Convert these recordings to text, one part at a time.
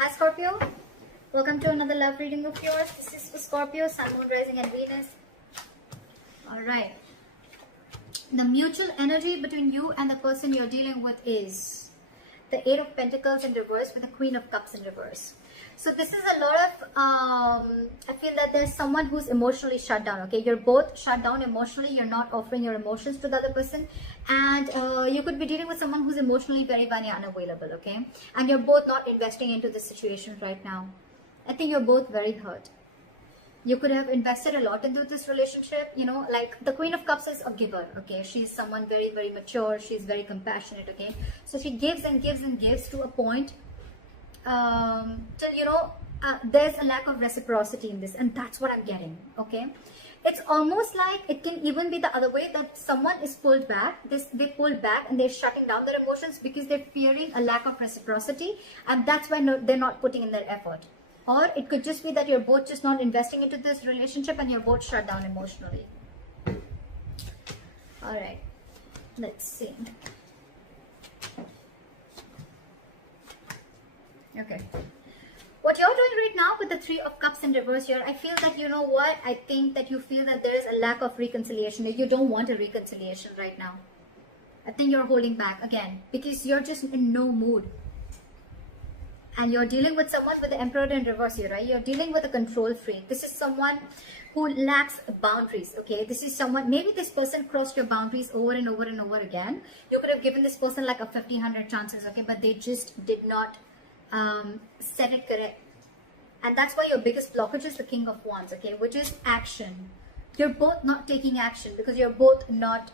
Hi Scorpio, welcome to another love reading of yours. This is for Scorpio, Sun, Moon, Rising and Venus. Alright, the mutual energy between you and the person you're dealing with is the Eight of Pentacles in reverse with the Queen of Cups in reverse. So this is a lot of, I feel that there's someone who's emotionally shut down, okay? You're both shut down emotionally. You're not offering your emotions to the other person. And you could be dealing with someone who's emotionally very, very unavailable, okay? And you're both not investing into this situation right now. I think you're both very hurt. You could have invested a lot into this relationship, you know, like the Queen of Cups is a giver, okay? She's someone very, very mature. She's very compassionate, okay? So she gives and gives and gives to a point till, you know, there's a lack of reciprocity in this, and that's what I'm getting, okay? It's almost like it can even be the other way, that someone is pulled back, they pulled back and they're shutting down their emotions because they're fearing a lack of reciprocity, and that's why they're not putting in their effort. Or it could just be that you're both just not investing into this relationship and you're both shut down emotionally. All right, let's see. Okay, what you're doing right now with the Three of Cups in reverse here, I feel that, you know what, I think that you feel that there is a lack of reconciliation. You don't want a reconciliation right now. I think you're holding back again because you're just in no mood. And you're dealing with someone with the Emperor in reverse here, right? You're dealing with a control freak. This is someone who lacks boundaries, okay? This is someone, maybe this person crossed your boundaries over and over and over again. You could have given this person like a 50-100 chances, okay? But they just did not set it correct. And that's why your biggest blockage is the King of Wands, okay? Which is action. You're both not taking action because you're both not,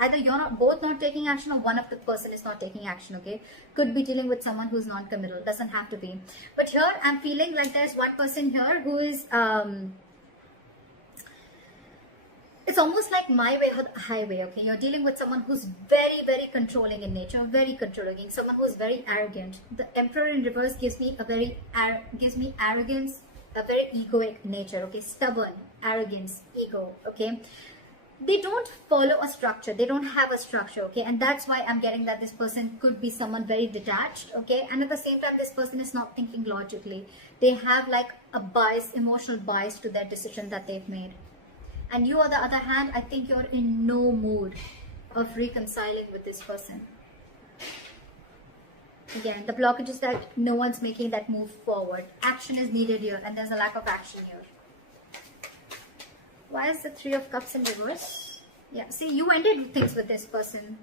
either you're not both not taking action or one of the person is not taking action, okay? Could be dealing with someone who's non-committal, doesn't have to be. But here I'm feeling like there's one person here who is, it's almost like my way or the highway, okay? You're dealing with someone who's very, very controlling in nature, very controlling, someone who's very arrogant. The Emperor in reverse gives me arrogance, a very egoic nature, okay? Stubborn, arrogance, ego, okay? They don't follow a structure. They don't have a structure, okay? And that's why I'm getting that this person could be someone very detached, okay? And at the same time, this person is not thinking logically. They have like a bias, emotional bias to their decision that they've made. And you, on the other hand, I think you're in no mood of reconciling with this person. Again, the blockage is that no one's making that move forward. Action is needed here, and there's a lack of action here. Why is the Three of Cups in reverse? Yeah, see, you ended things with this person.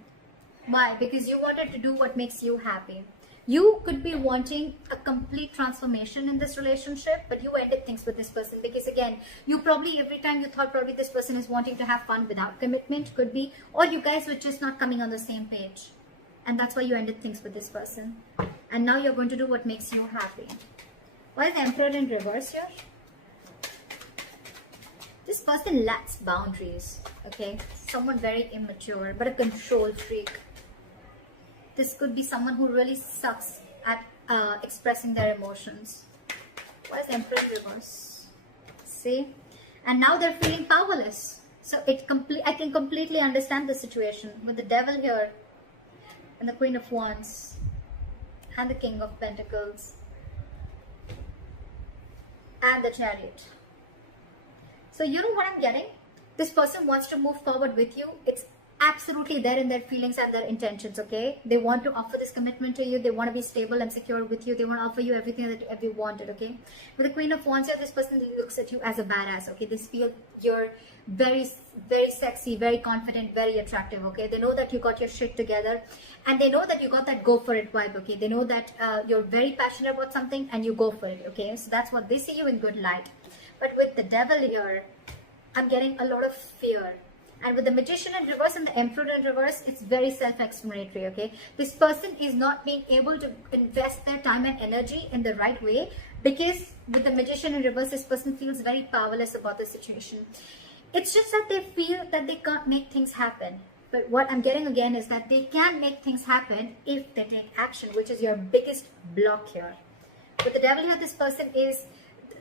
Why? Because you wanted to do what makes you happy. You could be wanting a complete transformation in this relationship, but you ended things with this person because, again, you probably, every time you thought probably this person is wanting to have fun without commitment, could be, or you guys were just not coming on the same page. And that's why you ended things with this person. And now you're going to do what makes you happy. Why is the Emperor in reverse here? This person lacks boundaries, okay? Someone very immature, but a control freak. This could be someone who really sucks at expressing their emotions. Why is the Emperor in reverse? See? And now they're feeling powerless. So I can completely understand the situation with the Devil here, and the Queen of Wands, and the King of Pentacles, and the Chariot. So you know what I'm getting? This person wants to move forward with you. It's absolutely there in their feelings and their intentions, okay? They want to offer this commitment to you. They want to be stable and secure with you. They want to offer you everything that you wanted, okay? With the Queen of Wands here, this person looks at you as a badass, okay? They feel you're very, very sexy, very confident, very attractive, okay? They know that you got your shit together, and they know that you got that go for it vibe, okay? They know that you're very passionate about something and you go for it, okay? So that's what they see you in good light. But with the Devil here, I'm getting a lot of fear. And with the Magician in reverse and the Emperor in reverse, it's very self-explanatory, okay? This person is not being able to invest their time and energy in the right way because with the Magician in reverse, this person feels very powerless about the situation. It's just that they feel that they can't make things happen. But what I'm getting again is that they can make things happen if they take action, which is your biggest block here. With the Devil here, this person is,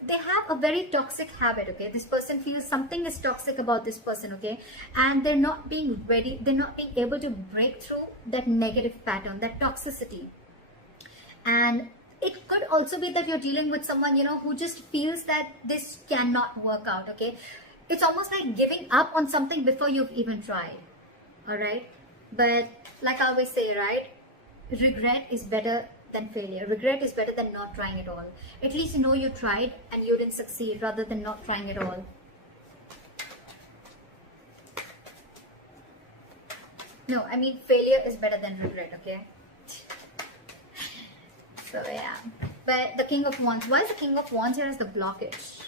they have a very toxic habit, okay? This person feels something is toxic about this person, okay? And they're not being ready, they're not being able to break through that negative pattern, that toxicity. And it could also be that you're dealing with someone, you know, who just feels that this cannot work out, okay? It's almost like giving up on something before you've even tried, all right? But like I always say, right? Regret is better than failure. Regret is better than not trying at all. At least you know you tried and you didn't succeed rather than not trying at all. No, I mean failure is better than regret, okay? So yeah. But the King of Wands, why is the King of Wands here as the blockage?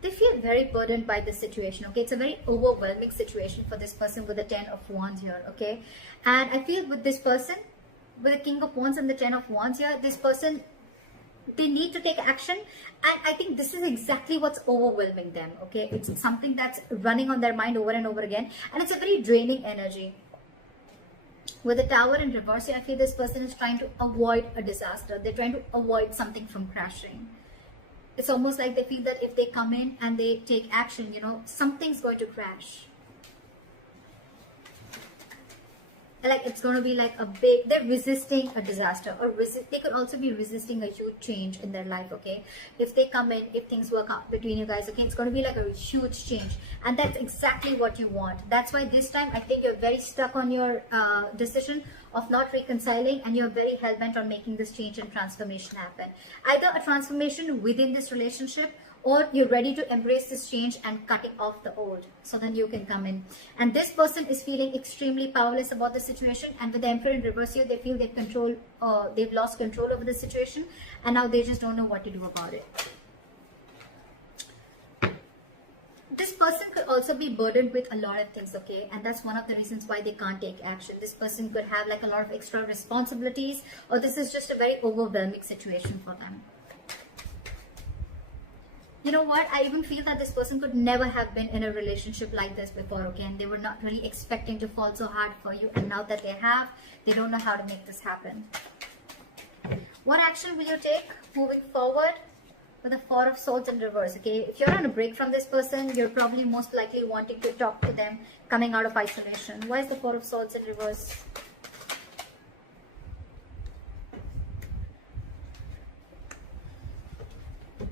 They feel very burdened by this situation, okay? It's a very overwhelming situation for this person with the 10 of Wands here, okay? And I feel with this person, with the King of Wands and the 10 of Wands here, this person, they need to take action. And I think this is exactly what's overwhelming them, okay? It's something that's running on their mind over and over again. And it's a very draining energy. With the Tower in reverse here, I feel this person is trying to avoid a disaster. They're trying to avoid something from crashing. It's almost like they feel that if they come in and they take action, you know, something's going to crash. Like it's going to be like a big, they're resisting a disaster, or they could also be resisting a huge change in their life, okay? If they come in, if things work out between you guys, okay, it's going to be like a huge change. And that's exactly what you want. That's why this time I think you're very stuck on your decision of not reconciling, and you're very hell-bent on making this change and transformation happen. Either a transformation within this relationship, or you're ready to embrace this change and cutting off the old, so then you can come in. And this person is feeling extremely powerless about the situation, and with the Emperor in reverse here, they feel they've lost control over the situation, and now they just don't know what to do about it. This person could also be burdened with a lot of things, okay? And that's one of the reasons why they can't take action. This person could have like a lot of extra responsibilities, or this is just a very overwhelming situation for them. You know what? I even feel that this person could never have been in a relationship like this before, okay? And they were not really expecting to fall so hard for you. And now that they have, they don't know how to make this happen. What action will you take moving forward? With the Four of Swords in reverse, okay? If you're on a break from this person, you're probably most likely wanting to talk to them coming out of isolation. Why is the Four of Swords in reverse?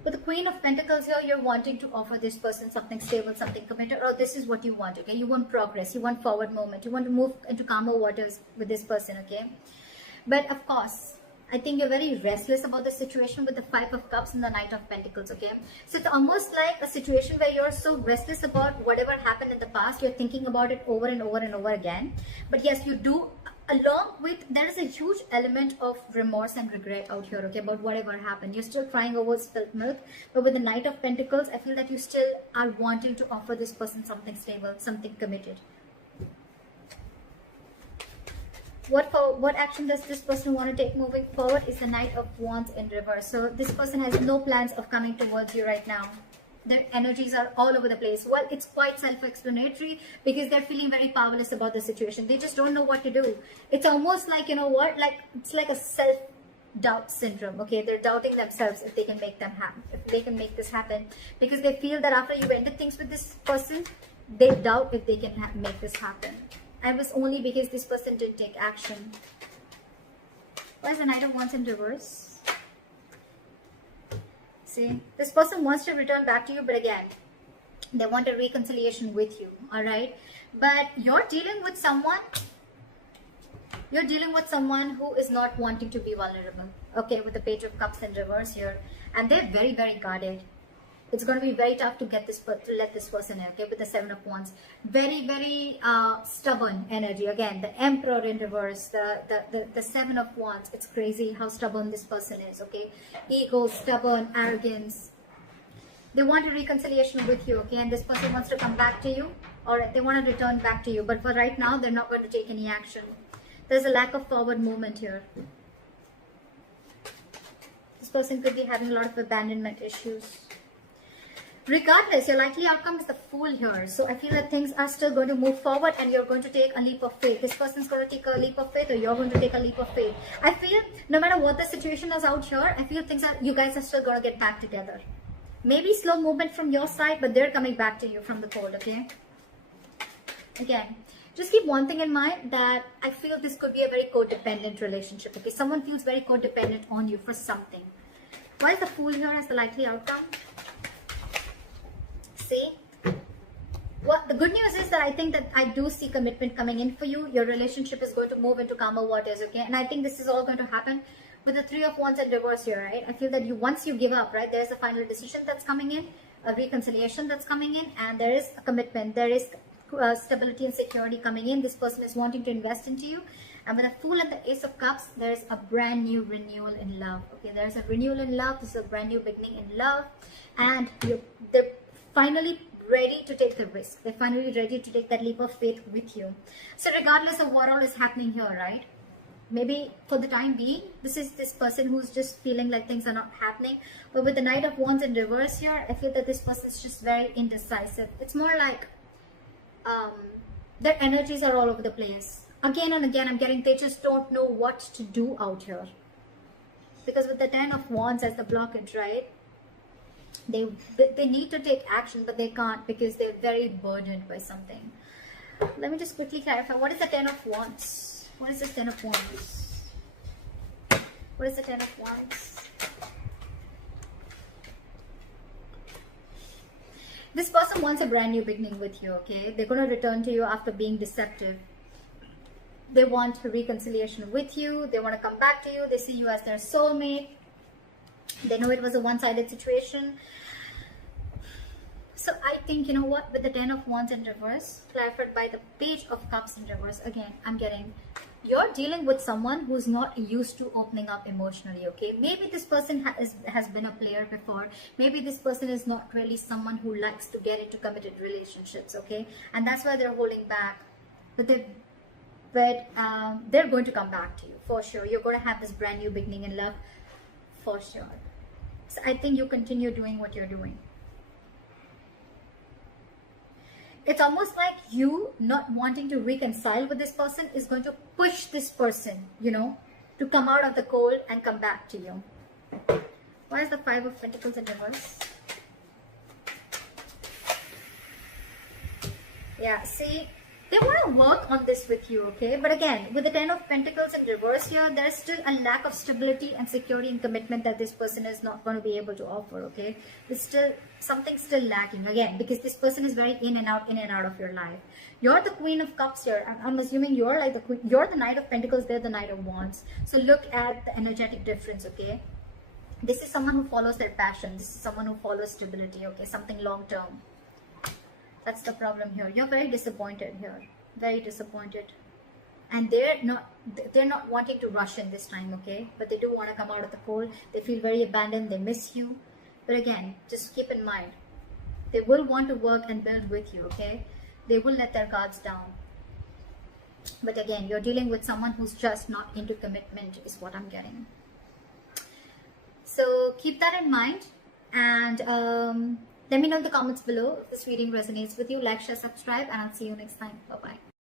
With the Queen of Pentacles here, you're wanting to offer this person something stable, something committed, or this is what you want, okay? You want progress, you want forward movement, you want to move into calmer waters with this person, okay? But of course, I think you're very restless about the situation with the Five of Cups and the Knight of Pentacles, okay? So it's almost like a situation where you're so restless about whatever happened in the past, you're thinking about it over and over and over again. But yes, you do, along with, there is a huge element of remorse and regret out here, okay, about whatever happened. You're still crying over spilt milk, but with the Knight of Pentacles, I feel that you still are wanting to offer this person something stable, something committed. What action does this person want to take moving forward is the Knight of Wands in reverse. So this person has no plans of coming towards you right now. Their energies are all over the place. Well, it's quite self-explanatory because they're feeling very powerless about the situation. They just don't know what to do. It's almost like, you know what, like it's like a self-doubt syndrome, okay? They're doubting themselves if they can make them happen, if they can make this happen, because they feel that after you ended things with this person, they doubt if they can make this happen. And it was only because this person didn't take action. Why is the Knight of Wands in reverse? See, this person wants to return back to you, but again, they want a reconciliation with you, all right? But you're dealing with someone who is not wanting to be vulnerable, okay, with the Page of Cups in reverse here. And they're very, very guarded. It's going to be very tough to let this person in, okay, with the Seven of Wands. Very, very stubborn energy. Again, the Emperor in reverse, the Seven of Wands. It's crazy how stubborn this person is, okay? Ego, stubborn, arrogance. They want a reconciliation with you, okay? And this person wants to come back to you, or they want to return back to you. But for right now, they're not going to take any action. There's a lack of forward movement here. This person could be having a lot of abandonment issues. Regardless, your likely outcome is the Fool here. So I feel that things are still going to move forward and you're going to take a leap of faith. This person's going to take a leap of faith, or you're going to take a leap of faith. I feel no matter what the situation is out here, I feel you guys are still going to get back together. Maybe slow movement from your side, but they're coming back to you from the cold, okay? Again, Just keep one thing in mind, that I feel this could be a very codependent relationship. Okay, someone feels very codependent on you for something. Why is the Fool here as the likely outcome? See, what the good news is that I think that I do see commitment coming in for you. Your relationship is going to move into calmer waters, okay? And I think this is all going to happen with the Three of Wands and reverse here, right? I feel that once you give up, right, there's a final decision that's coming in, a reconciliation that's coming in, and there is a commitment. There is stability and security coming in. This person is wanting to invest into you. And with the Fool and the Ace of Cups, there is a brand new renewal in love. Okay, there's a renewal in love. This is a brand new beginning in love, and they're finally ready to take the risk. They're finally ready to take that leap of faith with you. So regardless of what all is happening here, right? Maybe for the time being, this is this person who's just feeling like things are not happening. But with the Knight of Wands in reverse here, I feel that this person is just very indecisive. It's more like their energies are all over the place. Again and again, I'm getting they just don't know what to do out here. Because with the Ten of Wands as the blockage, right? They need to take action, but they can't because they're very burdened by something. Let me just quickly clarify. What is the Ten of Wands? What is this Ten of Wands? What is the Ten of Wands? This person wants a brand new beginning with you, okay? They're going to return to you after being deceptive. They want reconciliation with you. They want to come back to you. They see you as their soulmate. They know it was a one-sided situation. So I think, you know what, with the Ten of Wands in reverse, clarified by the Page of Cups in reverse, again, I'm getting, you're dealing with someone who's not used to opening up emotionally, okay? Maybe this person has been a player before. Maybe this person is not really someone who likes to get into committed relationships, okay? And that's why they're holding back. But they're going to come back to you, for sure. You're going to have this brand new beginning in love, for sure. So I think you continue doing what you're doing. It's almost like you not wanting to reconcile with this person is going to push this person, you know, to come out of the cold and come back to you. Why is the Five of Pentacles in reverse? Yeah, see, they want to work on this with you, okay? But again, with the Ten of Pentacles in reverse here, there's still a lack of stability and security and commitment that this person is not going to be able to offer, okay? There's still something still lacking, again, because this person is very in and out of your life. You're the Queen of Cups here. I'm assuming you're like the Queen. You're the Knight of Pentacles, they're the Knight of Wands. So look at the energetic difference, okay? This is someone who follows their passion. This is someone who follows stability, okay? Something long-term. That's the problem here. You're very disappointed here. Very disappointed. And they're not wanting to rush in this time, okay? But they do want to come out of the cold. They feel very abandoned. They miss you. But again, just keep in mind, they will want to work and build with you, okay? They will let their guards down. But again, you're dealing with someone who's just not into commitment is what I'm getting. So keep that in mind. And let me know in the comments below if this reading resonates with you. Like, share, subscribe, and I'll see you next time. Bye-bye.